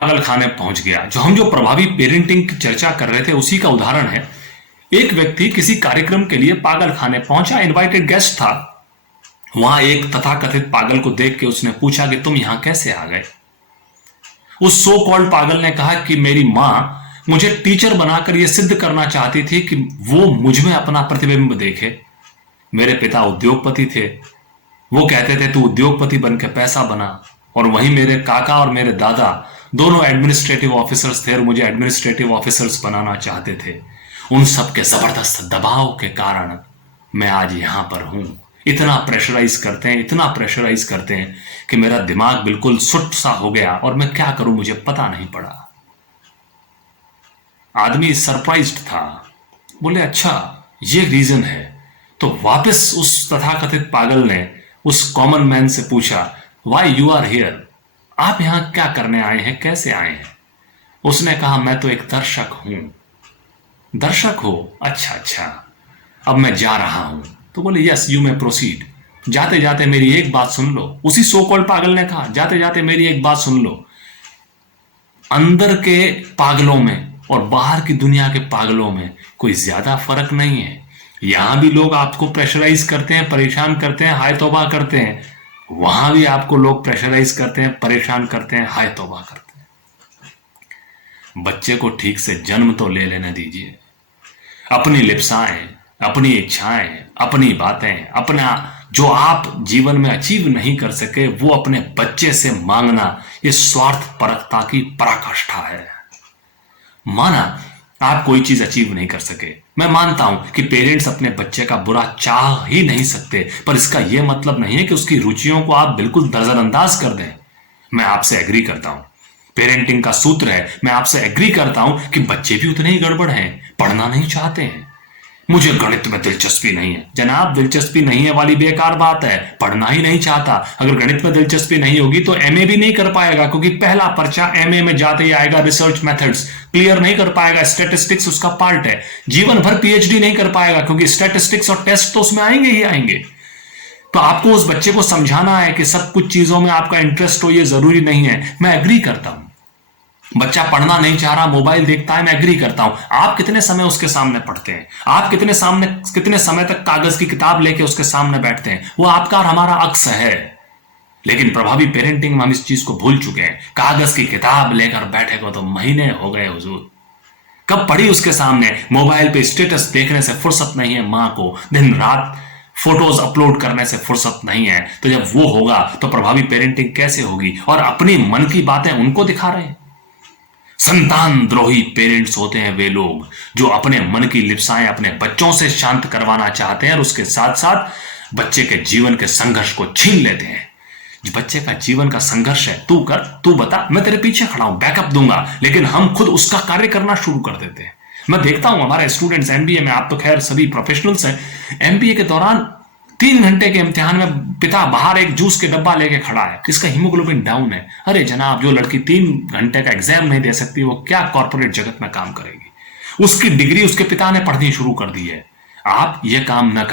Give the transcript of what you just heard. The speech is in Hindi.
पागल खाने पहुंच गया। जो प्रभावी पेरेंटिंग की चर्चा कर रहे थे उसी का उदाहरण है। एक व्यक्ति किसी कार्यक्रम के लिए पागल खाने पहुंचा, इनवाइटेड गेस्ट था। वहां एक तथाकथित पागल को देख के उसने पूछा कि तुम यहां कैसे आ गए। उस सो कॉल्ड पागल ने कहा कि मेरी मां मुझे टीचर बनाकर यह सिद्ध करना चाहती थी कि वो मुझ में अपना प्रतिबिंब देखे। मेरे पिता उद्योगपति थे, वो कहते थे तू उद्योगपति बनकर पैसा बना। और वहीं मेरे काका और मेरे दादा दोनों एडमिनिस्ट्रेटिव ऑफिसर्स थे और मुझे एडमिनिस्ट्रेटिव ऑफिसर्स बनाना चाहते थे। उन सब के जबरदस्त दबाव के कारण मैं आज यहां पर हूं। इतना प्रेशराइज करते हैं, इतना प्रेशराइज करते हैं कि मेरा दिमाग बिल्कुल सुट सा हो गया और मैं क्या करूं मुझे पता नहीं पड़ा। आदमी सरप्राइज्ड था, बोले अच्छा ये रीजन है। तो वापस उस तथाकथित पागल ने उस कॉमन मैन से पूछा, वाई यू आर हियर, आप यहां क्या करने आए हैं, कैसे आए हैं। उसने कहा मैं तो एक दर्शक हूं। दर्शक हो, अच्छा अच्छा, अब मैं जा रहा हूं। तो बोले यस यू में प्रोसीड, जाते जाते मेरी एक बात सुन लो। उसी सो कॉल्ड पागल ने कहा जाते जाते मेरी एक बात सुन लो। अंदर के पागलों में और बाहर की दुनिया के पागलों में कोई ज्यादा फर्क नहीं है। यहां भी लोग आपको प्रेशराइज करते हैं, परेशान करते हैं, हाय तौबा करते हैं। वहां भी आपको लोग प्रेशराइज करते हैं, परेशान करते हैं, हाय तौबा करते हैं। बच्चे को ठीक से जन्म तो ले लेने दीजिए। अपनी लिप्साएं, अपनी इच्छाएं, अपनी बातें, अपना जो आप जीवन में अचीव नहीं कर सके वो अपने बच्चे से मांगना, ये स्वार्थ परकता की पराकाष्ठा है। माना आप कोई चीज अचीव नहीं कर सके, मैं मानता हूं कि पेरेंट्स अपने बच्चे का बुरा चाह ही नहीं सकते, पर इसका यह मतलब नहीं है कि उसकी रुचियों को आप बिल्कुल नजरअंदाज कर दें। मैं आपसे एग्री करता हूं, पेरेंटिंग का सूत्र है, मैं आपसे एग्री करता हूं कि बच्चे भी उतने ही गड़बड़ हैं, पढ़ना नहीं चाहते हैं। मुझे गणित में दिलचस्पी नहीं है, जनाब दिलचस्पी नहीं है वाली बेकार बात है, पढ़ना ही नहीं चाहता। अगर गणित में दिलचस्पी नहीं होगी तो एमए भी नहीं कर पाएगा, क्योंकि पहला पर्चा एमए में जाते ही आएगा रिसर्च मेथड्स, क्लियर नहीं कर पाएगा, स्टैटिस्टिक्स उसका पार्ट है। जीवन भर पीएचडी नहीं कर पाएगा, क्योंकि स्टैटिस्टिक्स और टेस्ट तो उसमें आएंगे ही आएंगे। तो आपको उस बच्चे को समझाना है कि सब कुछ चीजों में आपका इंटरेस्ट हो, ये जरूरी नहीं है। मैं एग्री करता हूं, बच्चा पढ़ना नहीं चाह रहा, मोबाइल देखता है, मैं एग्री करता हूं। आप कितने समय उसके सामने पढ़ते हैं, आप कितने समय तक कागज की किताब लेके उसके सामने बैठते हैं, वो आपका और हमारा अक्स है। लेकिन प्रभावी पेरेंटिंग में हम इस चीज को भूल चुके हैं। कागज की किताब लेकर बैठे को तो महीने हो गए हुजूर, कब पढ़ी उसके सामने। मोबाइल पे स्टेटस देखने से फुर्सत नहीं है मां को, दिन रात फोटोज अपलोड करने से फुर्सत नहीं है। तो जब वो होगा तो प्रभावी पेरेंटिंग कैसे होगी। और अपनी मन की बातें उनको दिखा रहे हैं। संतान द्रोही पेरेंट्स होते हैं वे लोग जो अपने मन की लिप्साएं अपने बच्चों से शांत करवाना चाहते हैं और उसके साथ साथ बच्चे के जीवन के संघर्ष को छीन लेते हैं। जो बच्चे का जीवन का संघर्ष है, तू कर, तू बता, मैं तेरे पीछे खड़ा हूं, बैकअप दूंगा, लेकिन हम खुद उसका कार्य करना शुरू कर देते हैं। मैं देखता हूं हमारे स्टूडेंट्स एमबीए में, आप तो खैर सभी प्रोफेशनल्स हैं, एमबीए के दौरान 3 घंटे के इम्तिहान में पिता बाहर एक जूस के डब्बा लेके खड़ा है, किसका हीमोग्लोबिन डाउन है। अरे जनाब, जो लड़की 3 घंटे का एग्जाम नहीं दे सकती वो क्या कॉर्पोरेट जगत में काम करेगी। उसकी डिग्री उसके पिता ने पढ़नी शुरू कर दी है, आप ये काम न